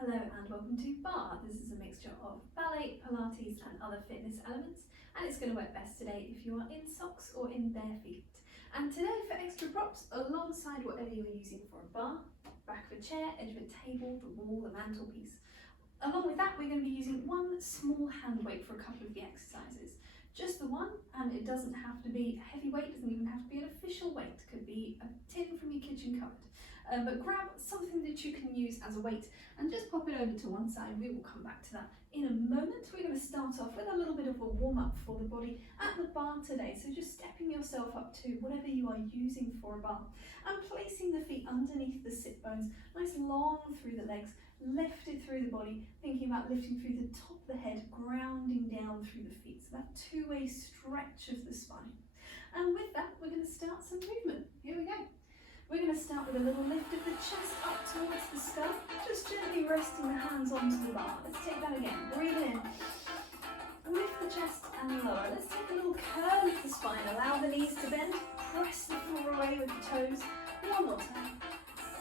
Hello and welcome to Barre. This is a mixture of ballet, Pilates and other fitness elements, and it's going to work best today if you are in socks or in bare feet. And today for extra props, alongside whatever you're using for a bar, back of a chair, edge of a table, the wall, the mantelpiece. Along with that, we're going to be using one small hand weight for a couple of the exercises. Just the one, and it doesn't have to be a heavy weight, doesn't even have to be an official weight, could be a tin from your kitchen cupboard. But grab something that you can use as a weight and just pop it over to one side. We will come back to that in a moment. We're going to start off with a little bit of a warm-up for the body at the bar today. So just stepping yourself up to whatever you are using for a bar and placing the feet underneath the sit bones, nice long through the legs, lifted through the body, thinking about lifting through the top of the head, grounding down through the feet. So that two-way stretch of the spine. And with that, we're going to start some movement. Here we go. We're going to start with a little lift of the chest up towards the skull, just gently resting the hands onto the bar. Let's take that again. Breathe in. Lift the chest and lower. Let's take a little curve of the spine. Allow the knees to bend. Press the floor away with the toes. One more time.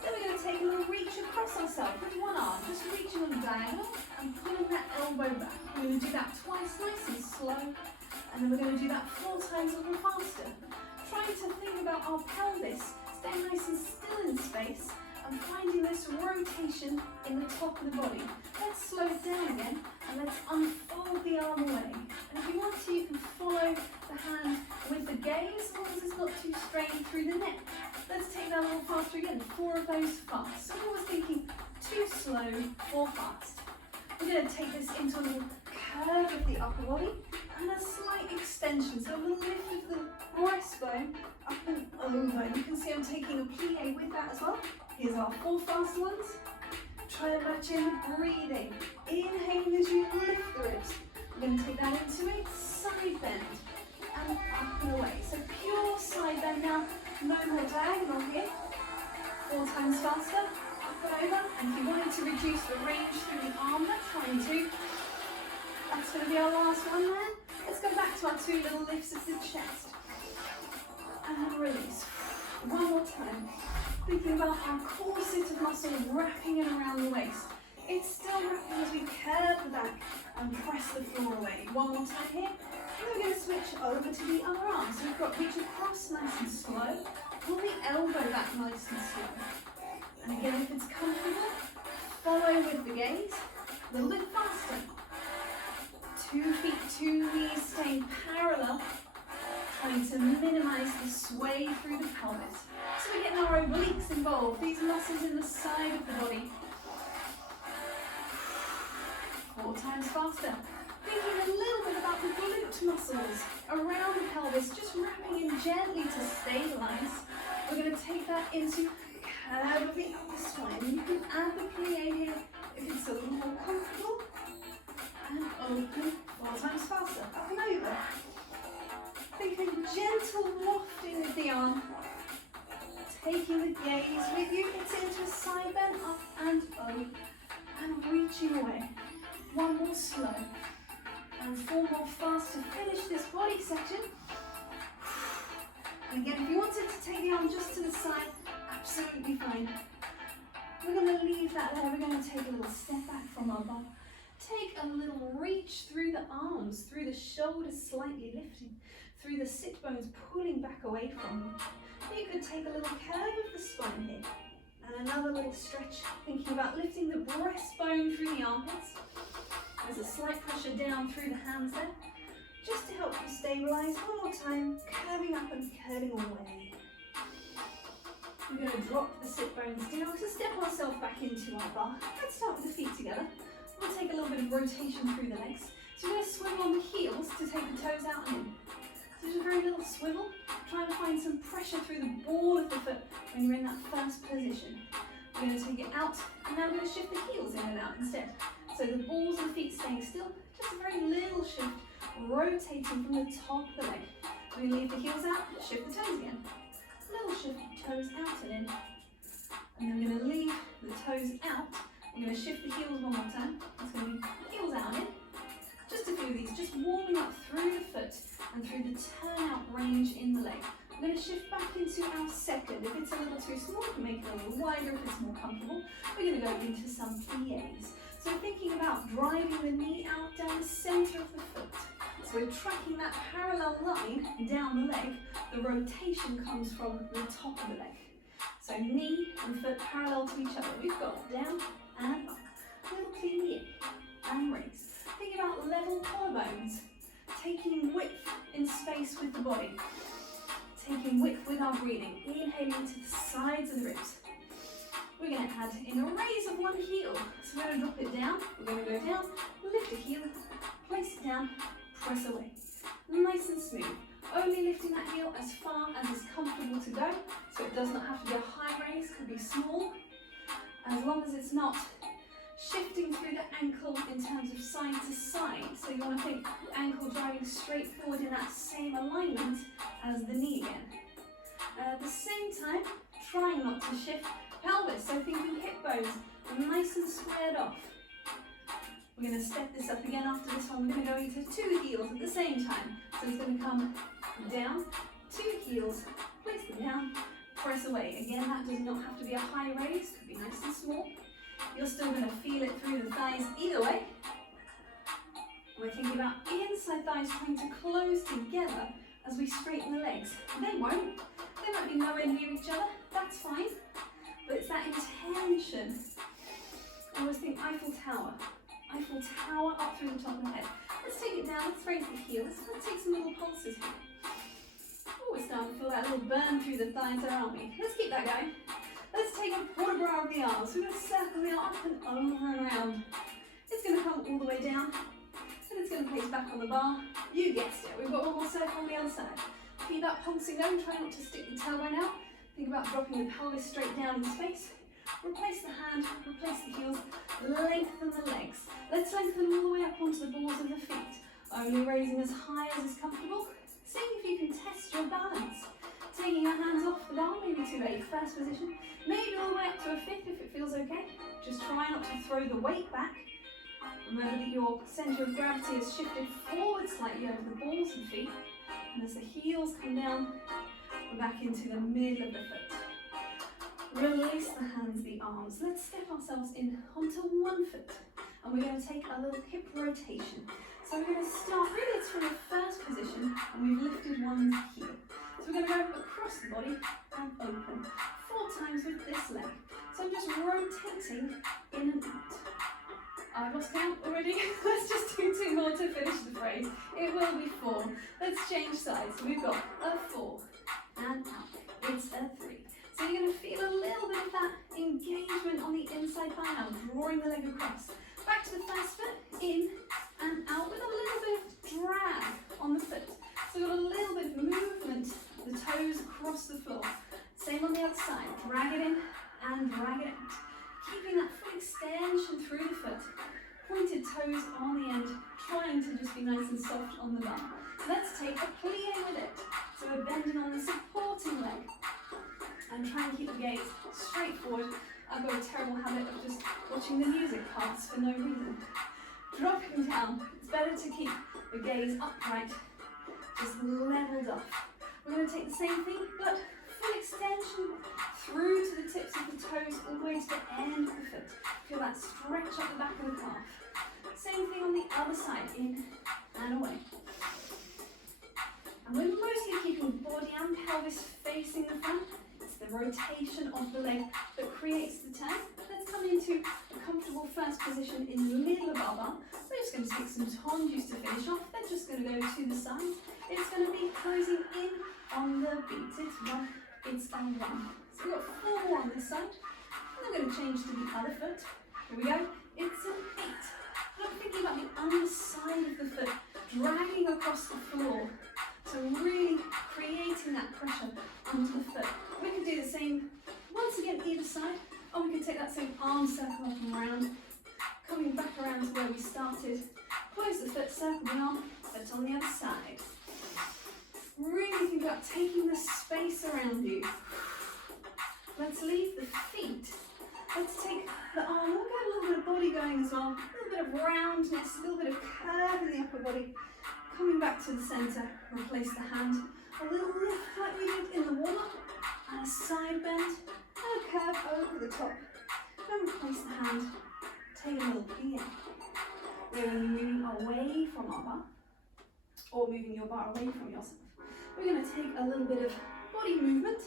Then we're going to take a little reach across ourselves with one arm, just reaching on the diagonal and pulling that elbow back. We're going to do that twice, nice and slow. And then we're going to do that 4 times a little faster. Trying to think about our pelvis. Stay nice and still in space and finding this rotation in the top of the body. Let's slow it down again and let's unfold the arm away. And if you want to, you can follow the hand with the gaze as long as it's not too strained through the neck. Let's take that a little faster again, 4 of those fast. So I was thinking 2 slow, 4 fast. We're going to take this into a little curve of the upper body and a slight extension. So a little lift of the breastbone up and over. You can see I'm taking a plie with that as well. Here's our 4 fast ones. Try and match in breathing. Inhaling as you lift the ribs. We're going to take that into a side bend and up and away. So pure side bend now. No more diagonal here. 4 times faster. Up and over. And if you wanted to reduce the range through the arm, that's fine too. That's going to be our last one there. Let's go back to our 2 little lifts of the chest. And release. One more time. Thinking about our corset of muscle wrapping it around the waist. It's still wrapping as we curve the back and press the floor away. One more time here. And we're going to switch over to the other arm. So we've got reach across nice and slow. Pull the elbow back nice and slow. And again, if it's comfortable, follow with the gaze. A little bit faster. 2 feet, 2 knees staying parallel. Trying to minimize the sway through the pelvis. So we're getting our obliques involved, these muscles in the side of the body. 4 times faster. Thinking a little bit about the glute muscles around the pelvis, just wrapping in gently to stabilize. We're going to take that into curve of the upper spine. You can add the plie here if it's a little more comfortable. And open 4 times faster. Up and over. Thinking gentle wafting of the arm. Taking the gaze with you. It's into a side bend, up and over. And reaching away. 1 more slow. And 4 more fast to finish this body section. And again, if you wanted to take the arm just to the side, absolutely fine. We're going to leave that there. We're going to take a little step back from our bar. Take a little reach through the arms, through the shoulders slightly lifting, through the sit bones pulling back away from you. You could take a little curve of the spine here. And another little stretch, thinking about lifting the breastbone through the armpits. There's a slight pressure down through the hands there, just to help you stabilize. 1 more time, curving up and curling away. We're going to drop the sit bones down to step ourselves back into our bar. Let's start with the feet together. We'll take a little bit of rotation through the legs. So we're going to swivel on the heels to take the toes out and in. So just a very little swivel. Try and find some pressure through the ball of the foot when you're in that first position. We're going to take it out, and now we're going to shift the heels in and out instead. So the balls of the feet staying still, just a very little shift, rotating from the top of the leg. We're going to leave the heels out, shift the toes again. Little shift, toes out and in. And then we're going to leave the toes out. I'm going to shift the heels 1 more time. It's going to be heels out and in. Just a few of these, just warming up through the foot and through the turn out range in the leg. We're going to shift back into our second. If it's a little too small, we can make it a little wider if it's more comfortable. We're going to go into some pliés. So thinking about driving the knee out down the centre of the foot. So we're tracking that parallel line down the leg. The rotation comes from the top of the leg. So knee and foot parallel to each other. We've got down and up. Little plie and raise. Think about level collarbones. Taking width in space with the body. Taking width with our breathing. Inhaling to the sides of the ribs. We're going to add in a raise of one heel. So we're going to drop it down. We're going to go down, lift a heel, place it down, press away. Nice and smooth. Only lifting that heel as far as is comfortable to go. So it does not have to be a high raise, could be small. As long as it's not shifting through the ankle in terms of side to side. So you want to think ankle driving straight forward in that same alignment as the knee again. At the same time, trying not to shift pelvis, so thinking hip bones nice and squared off. We're going to step this up again after this one. We're going to go into two heels at the same time. So it's going to come down, two heels, place them down, press away. Again, that does not have to be a high raise, could be nice and small. You're still going to feel it through the thighs either way. We're thinking about inside thighs trying to close together as we straighten the legs. They won't. They might be nowhere near each other. That's fine. But it's that intention. I always think Eiffel Tower. Eiffel Tower up through the top of the head. Let's take it down. Let's raise the heels. Let's take some little pulses here. Oh, we're starting to feel that little burn through the thighs there, aren't we? Let's keep that going. Let's take a Total Barre of the arms. We're going to circle the arm up and over and around. It's going to come all the way down. And it's going to place back on the bar. You guessed it. We've got one more circle on the other side. Keep that pulsing going. Try not to stick the tailbone out. Think about dropping the pelvis straight down in space. Replace the hand, replace the heels, lengthen the legs. Let's lengthen all the way up onto the balls of the feet. Only raising as high as is comfortable. Seeing if you can test your balance. Taking your hands off the bar, maybe to a first position, maybe all the way up to a fifth if it feels okay. Just try not to throw the weight back. Remember that your centre of gravity is shifted forward slightly over the balls of the feet. And as the heels come down, we're back into the middle of the foot. Release the hands, the arms. Let's step ourselves in onto one foot. And we're going to take a little hip rotation. So we're going to start, really it's from the first position, and we've lifted one heel. So we're going to go across the body and open 4 times with this leg. So I'm just rotating in and out. I've lost count already. Let's just do 2 more to finish the phrase. It will be 4. Let's change sides. So we've got a 4 and out. It's a 3. So you're going to feel a little bit of that engagement on the inside thigh now, drawing the leg across. Back to the first foot, in and out with a little bit of drag on the foot. So we've got a little bit of movement, the toes across the floor. Same on the other side, drag it in and drag it out. Keeping that foot extension through the foot. Pointed toes on the end, trying to just be nice and soft on the bar. Let's take a plie with it. So we're bending on the supporting leg. And try and keep the gaze straight forward. I've got a terrible habit of just watching the music parts for no reason. Dropping down. It's better to keep the gaze upright, just leveled off. We're going to take the same thing, but full extension through to the tips of the toes, all the way to the end of the foot. Feel that stretch up the back of the calf. Same thing on the other side, in and away. And we're mostly keeping body and pelvis facing the front. The rotation of the leg that creates the turn. Let's come into a comfortable first position in the middle of our bar. We're just going to stick some tongs to finish off. Then just going to go to the side. It's going to be closing in on the beat. It's 1, it's a 1. So we've got 4 more on this side. And I'm going to change to the other foot. Here we go. It's an 8. I'm thinking about the underside of the foot, dragging across the floor. So really creating that pressure onto the foot. We can do the same once again either side, or we can take that same arm circle up and around, coming back around to where we started. Close the foot, circle the arm, foot on the other side. Really think about taking the space around you. Let's leave the feet. Let's take the arm, we'll get a little bit of body going as well, a little bit of roundness, a little bit of curve in the upper body. Coming back to the centre, replace the hand, A little lift like we did in the warm-up, and a side bend, and a curve over the top. And replace the hand, take a little plie. We're going to be moving away from our bar, or moving your bar away from yourself. We're going to take a little bit of body movement.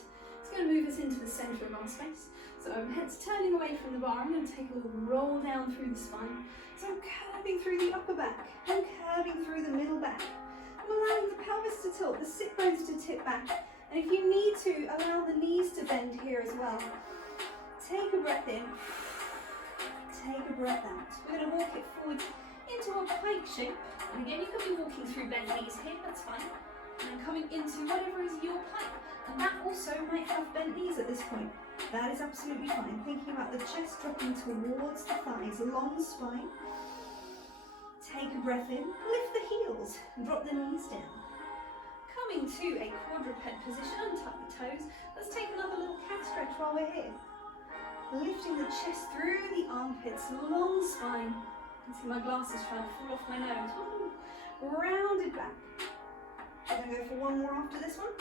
It's going to move us into the centre of our space. So head's turning away from the bar. I'm going to take a little roll down through the spine. So I'm curving through the upper back. I'm curving through the middle back. I'm allowing the pelvis to tilt, the sit bones to tip back. And if you need to, allow the knees to bend here as well. Take a breath in. Take a breath out. We're going to walk it forward into a pike shape. And again, you could be walking through bent knees here, that's fine. And coming into whatever is your pike. And that also might have bent knees at this point. That is absolutely fine. Thinking about the chest dropping towards the thighs, long spine. Take a breath in, lift the heels, drop the knees down. Coming to a quadruped position, untuck the toes. Let's take another little cat stretch while we're here. Lifting the chest through the armpits, long spine. I can see my glasses trying to fall off my nose. Ooh. Rounded back. We're going to go for one more after this one.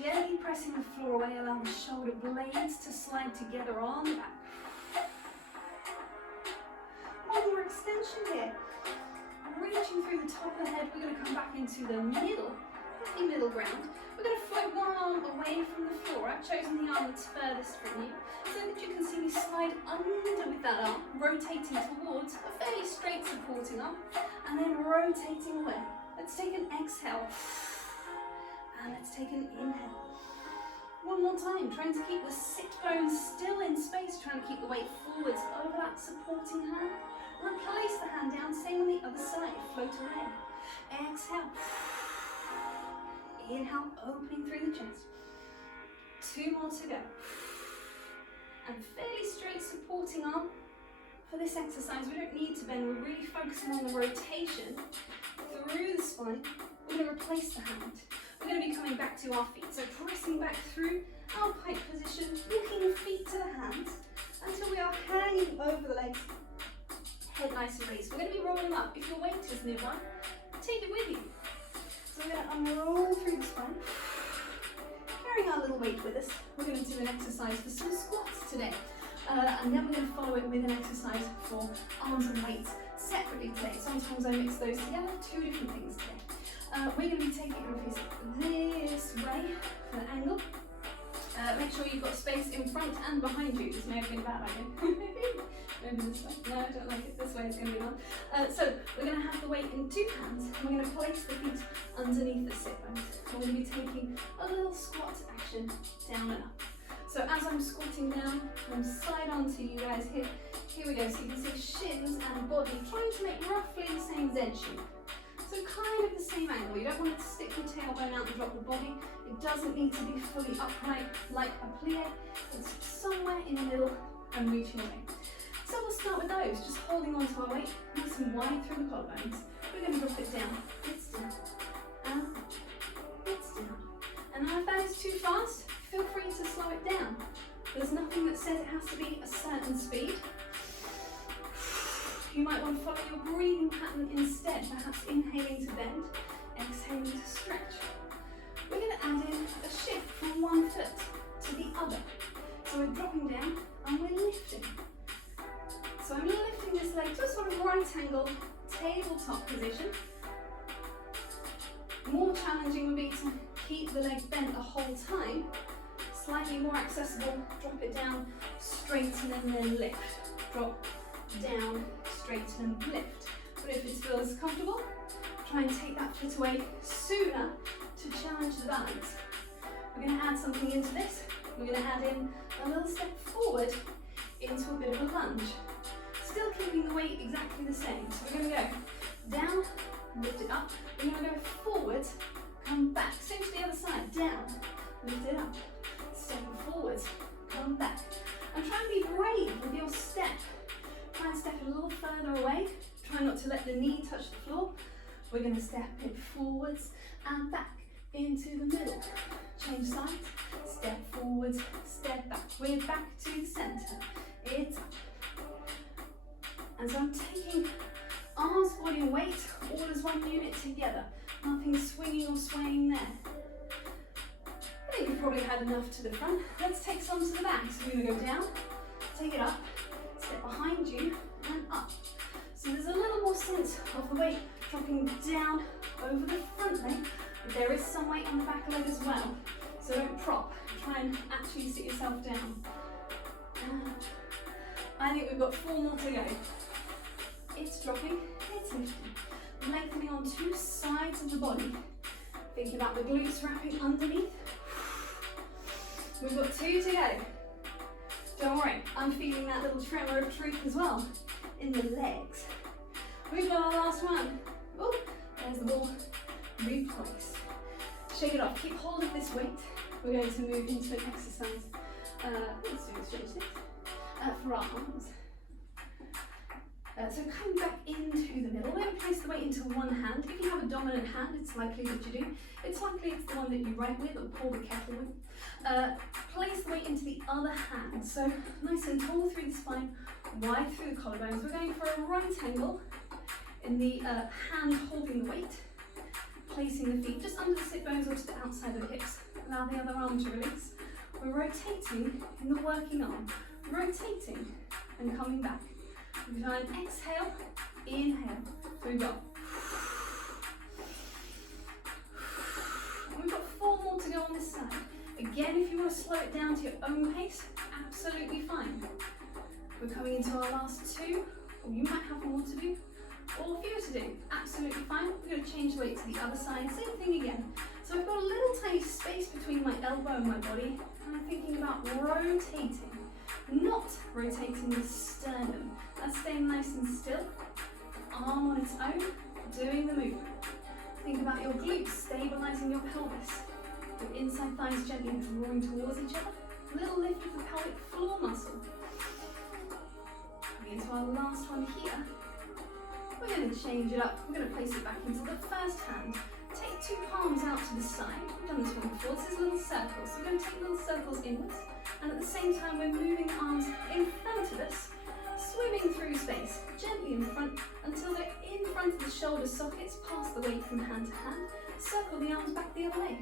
Gently pressing the floor away, allow the shoulder blades to slide together on the back. One more extension here. Reaching through the top of the head, we're going to come back into the middle, happy middle ground. We're going to float one arm away from the floor. I've chosen the arm that's furthest from you, so that you can see me slide under with that arm, rotating towards a fairly straight supporting arm, and then rotating away. Let's take an exhale. And let's take an inhale. One more time, trying to keep the sit bones still in space, trying to keep the weight forwards over that supporting hand. Replace the hand down, same on the other side, float away. Exhale. Inhale, opening through the chest. Two more to go. And fairly straight supporting arm. For this exercise, we don't need to bend, we're really focusing on the rotation through the spine. We're going to replace the hand. We're going to be coming back to our feet, so pressing back through our pike position, walking the feet to the hands until we are hanging over the legs, head nice and raised. We're going to be rolling up. If your weight is nearby, take it with you. So we're going to unroll through the spine, carrying our little weight with us. We're going to do an exercise for some squats today, and then we're going to follow it with an exercise for arms and weights separately today. Sometimes I mix those together, two different things today. We're going to be taking it this way for the angle. Make sure you've got space in front and behind you. This may have been a bad idea. Maybe this way. No, I don't like it. This way is going to be fun. So we're going to have the weight in two hands. We're going to place the feet underneath the sit bones. We're going to be taking a little squat action down and up. So as I'm squatting down, I'm side on to you guys here. Here we go. So you can see shins and body trying to make roughly the same Z shape. So kind of the same angle. You don't want it to stick your tailbone out and drop the body. It doesn't need to be fully upright like a plie. It's somewhere in the middle and reaching away. So we'll start with those, just holding on to our weight, nice and wide through the collarbones. We're going to drop it down. It's down. And it's down. And now if that is too fast, feel free to slow it down. There's nothing that says it has to be a certain speed. You might want to follow your breathing pattern instead, perhaps inhaling to bend, exhaling to stretch. We're going to add in a shift from one foot to the other. So we're dropping down and we're lifting. So I'm lifting this leg to a sort of right angle tabletop position. More challenging would be to keep the leg bent the whole time. Slightly more accessible, drop it down, straighten and then lift. Drop, down, straighten and lift. But if it feels comfortable, try and take that foot away sooner to challenge the balance. We're going to add something into this. We're going to add in a little step forward into a bit of a lunge. Still keeping the weight exactly the same. So we're going to go down, lift it up. We're going to go forward, come back. Same to the other side. Down, lift it up. Step forward, come back. And try and be brave with your step. Try and step a little further away. Try not to let the knee touch the floor. We're going to step it forwards and back into the middle. Change sides. Step forward, step back. We're back to the centre. It's up. And so I'm taking arms, body and weight all as one unit together. Nothing swinging or swaying there. think we've probably had enough to the front. Let's take some to the back. So we're going to go down, take it up, step behind you, and up. So there's a little more sense of the weight dropping down over the front leg, but there is some weight on the back leg as well. So don't prop, try and actually sit yourself down. I think we've got 4 more to go. It's dropping, it's lifting. Lengthening on 2 sides of the body. Thinking about the glutes wrapping underneath. We've got 2 to go. Don't worry, I'm feeling that little tremor of truth as well in the legs. We've got our last one. Oh, there's the ball. Replace. Shake it off. Keep hold of this weight. We're going to move into an exercise. Let's do this straight for our arms. So coming back into the middle, we're going to place the weight into one hand. If you have a dominant hand, it's likely that you do. It's likely it's the one that you write with or pour the kettle with. Place the weight into the other hand. So nice and tall through the spine, wide through the collarbones. We're going for a right angle in the hand holding the weight. Placing the feet just under the sit bones or to the outside of the hips. Allow the other arm to release. We're rotating in the working arm. Rotating and coming back. We've done an exhale, inhale. So we've got. And we've got 4 more to go on this side. Again, if you want to slow it down to your own pace, absolutely fine. We're coming into our last 2, or you might have more to do, or fewer to do. Absolutely fine. We're going to change the weight to the other side. Same thing again. So I've got a little tiny space between my elbow and my body, and I'm thinking about rotating. Not rotating the sternum. That's staying nice and still. Arm on its own, doing the movement. Think about your glutes, stabilizing your pelvis. Your inside thighs gently drawing towards each other. A little lift of the pelvic floor muscle. Coming into our last one here. We're going to change it up. We're going to place it back into the first hand. Take 2 palms out to the side. We've done this one before. This is little circles. So we're going to take little circles inwards. And at the same time, we're moving the arms in front of us, swimming through space, gently in front, until they're in front of the shoulder sockets, pass the weight from hand to hand, circle the arms back the other way.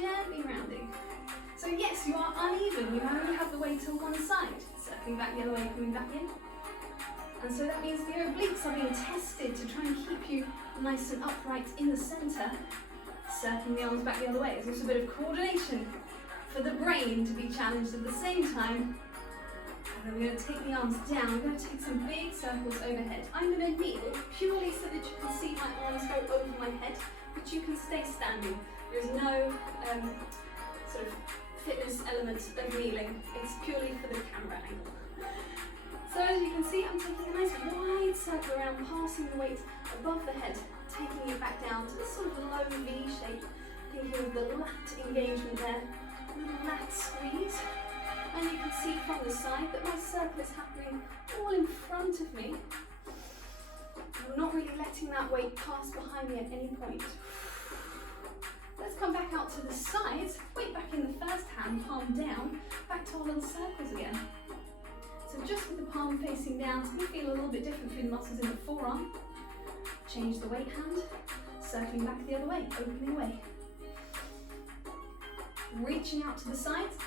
Gently rounding. So yes, you are uneven, you only have the weight on one side, circling back the other way, coming back in. And so that means the obliques are being tested to try and keep you nice and upright in the centre, circling the arms back the other way. There's also a bit of coordination for the brain to be challenged at the same time. And then we're going to take the arms down. We're going to take some big circles overhead. I'm going to kneel purely so that you can see my arms go over my head, but you can stay standing. There's no sort of fitness element of kneeling. It's purely for the camera angle. So as you can see, I'm taking a nice wide circle around, passing the weight above the head, taking it back down to this sort of low V shape. Thinking of the lat engagement there. Lat squeeze, and you can see from the side that my circle is happening all in front of me. I'm not really letting that weight pass behind me at any point. Let's come back out to the sides, weight back in the first hand, palm down, back to our little circles again. So just with the palm facing down, it's going to feel a little bit different through the muscles in the forearm. Change the weight hand, circling back the other way, opening away. Reaching out to the sides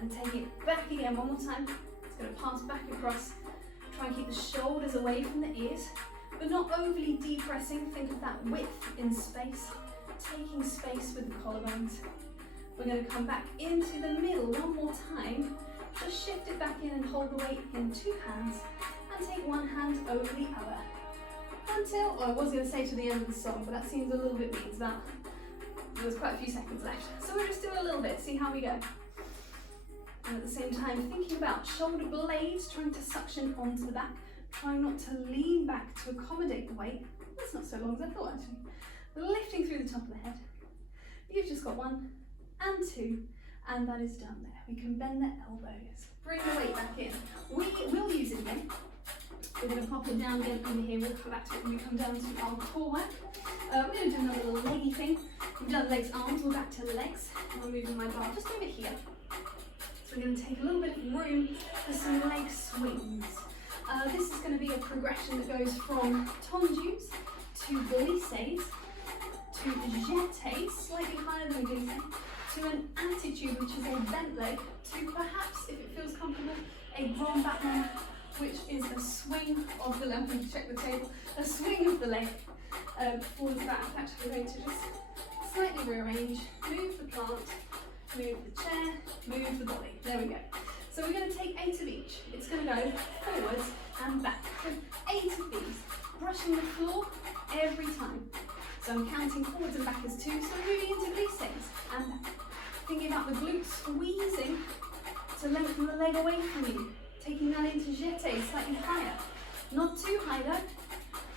and take it back again one more time. It's going to pass back across. Try and keep the shoulders away from the ears, but not overly depressing. Think of that width in space, taking space with the collarbones. We're going to come back into the middle one more time. Just shift it back in and hold the weight in 2 hands and take one hand over the other. Until, I was going to say to the end of the song, but that seems a little bit mean. There's quite a few seconds left. So we'll just do a little bit, see how we go. And at the same time, thinking about shoulder blades, trying to suction onto the back, trying not to lean back to accommodate the weight. That's not so long as I thought actually. Lifting through the top of the head. You've just got 1 and 2, and that is done there. We can bend the elbows, bring the weight back in. We will use it again. We're going to pop it down again under here. We'll come back to it when we come down to our core work. We're going to do another little leggy thing. We've done legs, arms, we're back to legs. And I'm moving my bar just over here. So we're going to take a little bit of room for some leg swings. This is going to be a progression that goes from tendus to glisses to jeté, slightly higher than a glissé, to an attitude, which is a bent leg, to perhaps, if it feels comfortable, a grand battement, which is a swing of the leg. Check the table. A swing of the leg forward to back. Actually, we're going to just slightly rearrange, move the plant, move the chair, move the body. There we go. So we're going to take 8 of each. It's going to go forwards and back. So 8 of these, brushing the floor every time. So I'm counting forwards and back as 2. So moving into glissés and back. Thinking about the glutes squeezing to lengthen the leg away from you. Taking that into jeté, slightly higher. Not too high though,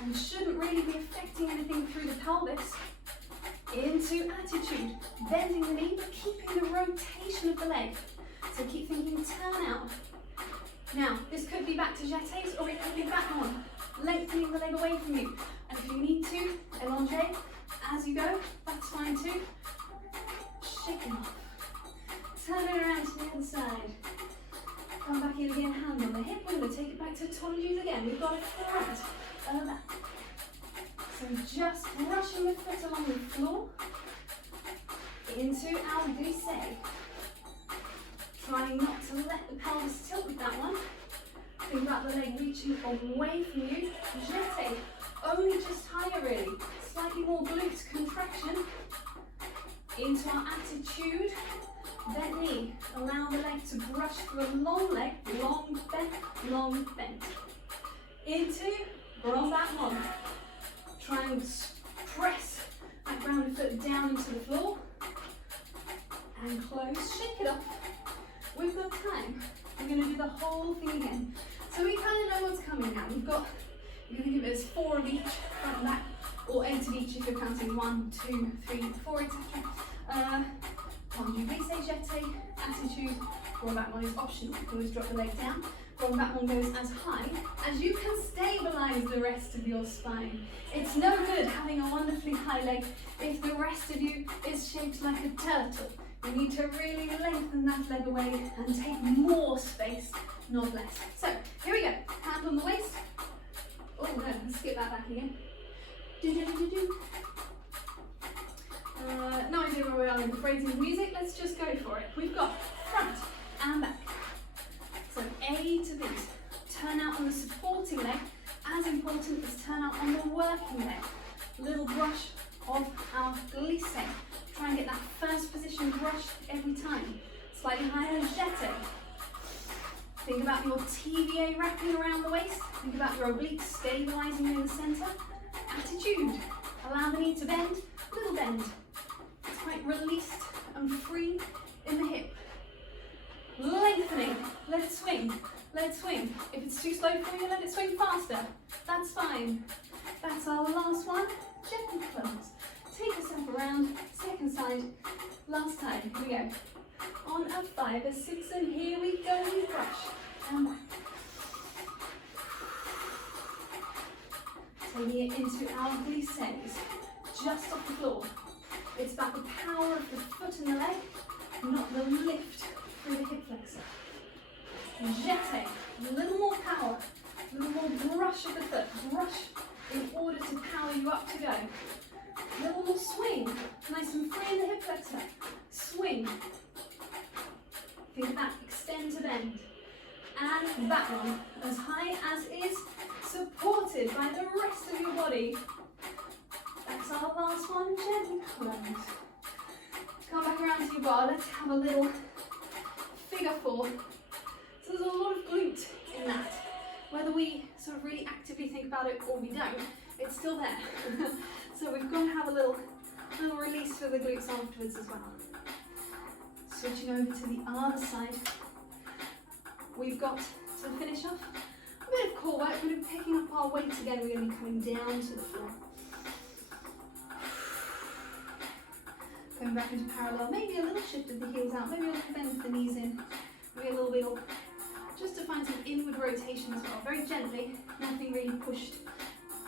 and shouldn't really be affecting anything through the pelvis. Into attitude, bending the knee, but keeping the rotation of the leg. So keep thinking turn out. Now, this could be back to jetés or it could be back on, lengthening the leg away from you. And if you need to, allonge as you go, that's fine too. Shake it off. Turn it around to the other side. Come back in again, hand on the hip. We're going to take it back to total again. We've got a front and back. So just brushing the foot along the floor into our glissé. Trying not to let the pelvis tilt with that one. Think about the leg reaching away from you. Jeté, only just higher really. Slightly more glutes contraction. Into our attitude. Bent knee. Allow the leg to brush through a long leg. Long bent, long bent. Into grand battement. Try and press that grounded foot down into the floor. And close. Shake it off. We've got time. We're going to do the whole thing again. So we kind of know what's coming now. You're going to give it as 4 of each, front and back, or 8 of each if you're counting 1, 2, 3, 4, etc. Tendu, glissé, jeté, attitude. Grand battement is optional. You can always drop the leg down. Grand battement goes as high as you can stabilize the rest of your spine. It's no good having a wonderfully high leg if the rest of you is shaped like a turtle. You need to really lengthen that leg away and take more space, not less. So, here we go. Hand on the waist. Oh no, let's skip that back again. No idea where we are in the phrasing of music. Let's just go for it. We've got front and back. So 8 of these. Turn out on the supporting leg. As important as turn out on the working leg. Little brush of our glissé. Try and get that first position brush every time. Slightly higher, jeté. Think about your TVA wrapping around the waist. Think about your obliques stabilizing you in the center. Attitude. Allow the knee to bend. Little bend. It's quite released and free in the hip. Lengthening. Let it swing. Let it swing. If it's too slow for you, let it swing faster. That's fine. That's our last one. Gently close. Take yourself around, second side, last side, here we go. On a 5, a 6, and here we go, we brush, and back. Taking it into our glissés, just off the floor. It's about the power of the foot and the leg, not the lift through the hip flexor. Jeté, a little more power, a little more brush of the foot, brush in order to power you up to go. Little more swing, nice and free in the hip flexor. Swing. Think of that, extend to bend. And that one, as high as is supported by the rest of your body. That's our last one, gently close. Come back around to your bar, let's have a little figure 4. So there's a lot of glute in that. Whether we sort of really actively think about it or we don't, it's still there. So we've got to have a little release for the glutes afterwards as well. Switching over to the other side. We've got to finish off a bit of core work. We're going to be picking up our weight again. We're going to be coming down to the floor. Going back into parallel. Maybe a little shift of the heels out. Maybe a little bend of the knees in. Maybe a little bit of, just to find some inward rotation as well. Very gently. Nothing really pushed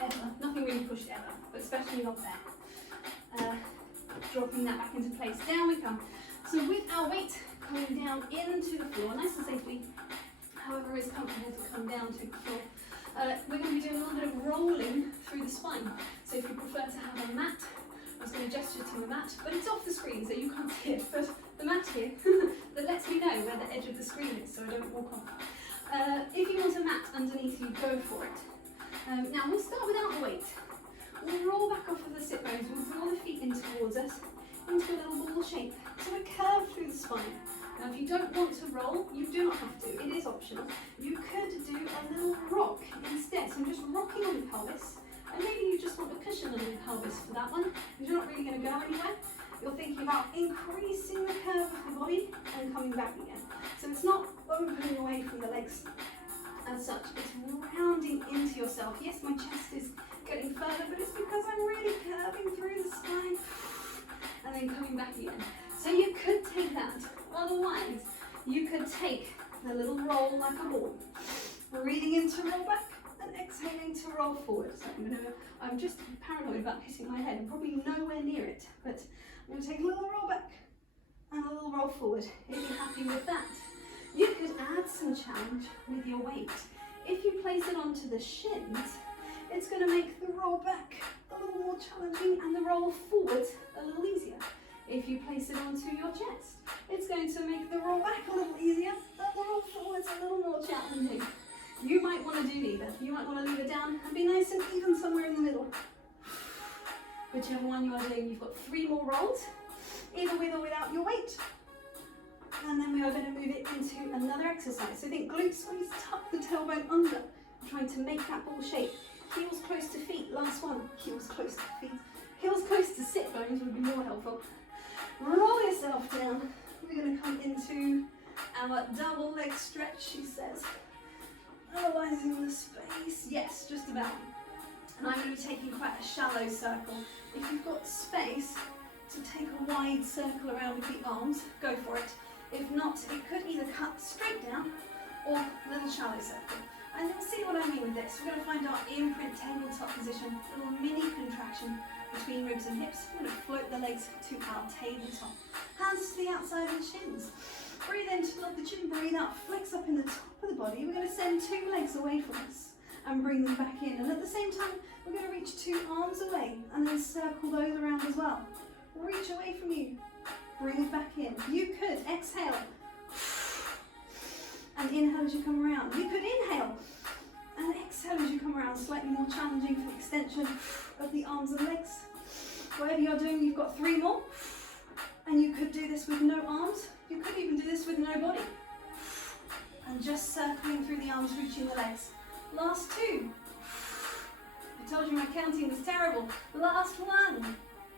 ever. Nothing really pushed ever. But especially not there. Dropping that back into place. Down we come. So with our weight coming down into the floor, nice and safely, however is comfortable to come down to the floor, we're going to be doing a little bit of rolling through the spine. So if you prefer to have a mat I was going to gesture to my mat, but it's off the screen so you can't see it. But the mat here that lets me know where the edge of the screen is so I don't walk off. If you want a mat underneath you, go for it. Now we'll start without the weight. We'll roll back off of the sit bones, we'll draw the feet in towards us, into a little ball shape. So we curve through the spine. Now if you don't want to roll, you do not have to, it is optional. You could do a little rock instead, so I'm just rocking on the pelvis. And maybe you just want to cushion a little pelvis for that one, because you're not really going to go anywhere. You're thinking about increasing the curve of the body and coming back again. So it's not opening away from the legs as such, it's rounding into yourself. Yes, my chest is getting further, but it's because I'm really curving through the spine and then coming back again. So you could take that. Otherwise, you could take a little roll like a ball. Breathing in to roll back and exhaling to roll forward. So I'm just paranoid about hitting my head. I'm probably nowhere near it, but I'm going to take a little roll back and a little roll forward. If you're happy with that, you could add some challenge with your weight. If you place it onto the shins, it's going to make the roll back a little more challenging and the roll forward a little easier. If you place it onto your chest, it's going to make the roll back a little easier and the roll forwards a little more challenging. You might want to do neither. You might want to leave it down and be nice and even somewhere in the middle. Whichever one you are doing, you've got 3 more rolls, either with or without your weight. And then we are going to move it into another exercise. So think glute squeeze, tuck the tailbone under, trying to make that ball shape. Heels close to feet, last one. Heels close to feet. Heels close to sit bones would be more helpful. Roll yourself down. We're going to come into our double leg stretch, she says. Analysing the space. Yes, just about. And I'm going to be taking quite a shallow circle. If you've got space to take a wide circle around with the arms, go for it. If not, it could either cut straight down or a little shallow circle. And you'll see what I mean with this. We're going to find our imprint tabletop position, a little mini contraction between ribs and hips. We're going to float the legs to our tabletop. Hands to the outside of the shins. Breathe in to lock the chin, breathe out, flex up in the top of the body. We're going to send 2 legs away from us and bring them back in. And at the same time, we're going to reach 2 arms away and then circle those around as well. Reach away from you. Bring it back in. You could exhale and inhale as you come around. You could inhale and exhale as you come around, slightly more challenging for the extension of the arms and legs. Whatever you're doing, you've got 3 more. And you could do this with no arms. You could even do this with no body. And just circling through the arms, reaching the legs. Last 2. I told you my counting was terrible. Last 1.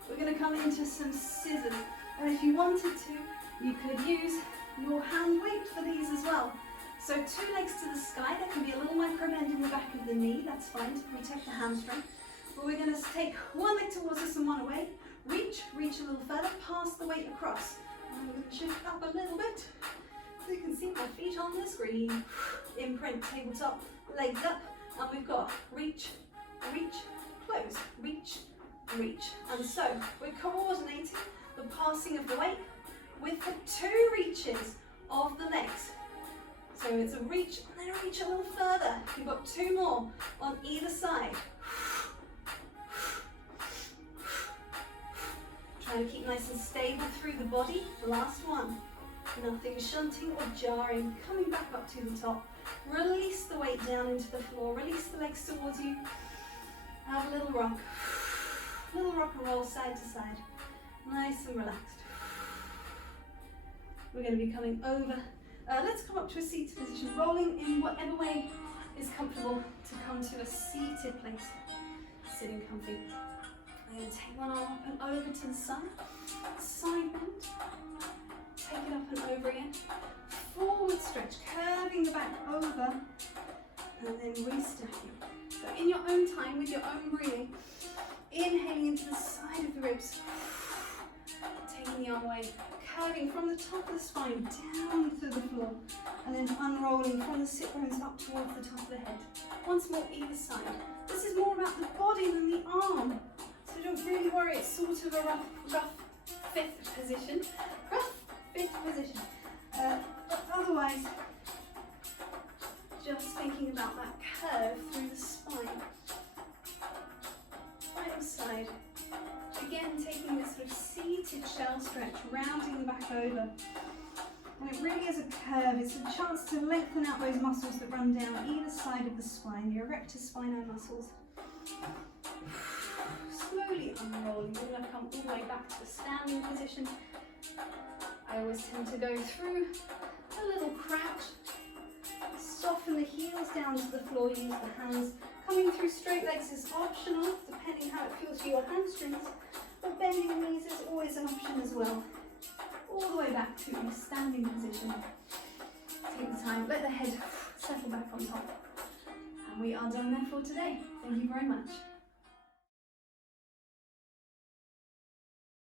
We're going to come into some scissors. And if you wanted to, you could use your hand weight for these as well. So 2 legs to the sky. There can be a little micro bend in the back of the knee. That's fine to protect the hamstring. But we're going to take 1 leg towards us and 1 away. Reach a little further, pass the weight across. And we're going to shift up a little bit so you can see my feet on the screen. Imprint, tabletop, legs up, and we've got reach, reach, close, reach, reach. And so we're coordinating the passing of the weight with the 2 reaches of the legs. So it's a reach and then a reach a little further. You've got 2 more on either side. Trying to keep nice and stable through the body. Last 1. Nothing shunting or jarring. Coming back up to the top. Release the weight down into the floor. Release the legs towards you. Have a little rock. Little rock and roll side to side. Nice and relaxed. We're going to be coming over. Let's come up to a seated position. Rolling in whatever way is comfortable to come to a seated place. Sitting comfy. I'm going to take one arm up and over to the side. Side bend. Take it up and over again. Forward stretch, curving the back over. And then restacking. So in your own time, with your own breathing, inhaling into the side of the ribs. Taking the arm away. Curving from the top of the spine down to the floor. And then unrolling from the sit bones up towards the top of the head. Once more either side. This is more about the body than the arm. So don't really worry, it's sort of a rough 5th position. Rough 5th position. But otherwise, just thinking about that curve through the spine. Right side. Again, take seated shell stretch, rounding the back over. And it really is a curve. It's a chance to lengthen out those muscles that run down either side of the spine, the erector spinae muscles. Slowly unrolling. We're going to come all the way back to a standing position. I always tend to go through a little crouch. Soften the heels down to the floor, use the hands. Coming through straight legs is optional, depending how it feels for your hamstrings. But bending the knees is always an option as well. All the way back to a standing position. Take the time, let the head settle back on top. And we are done there for today. Thank you very much.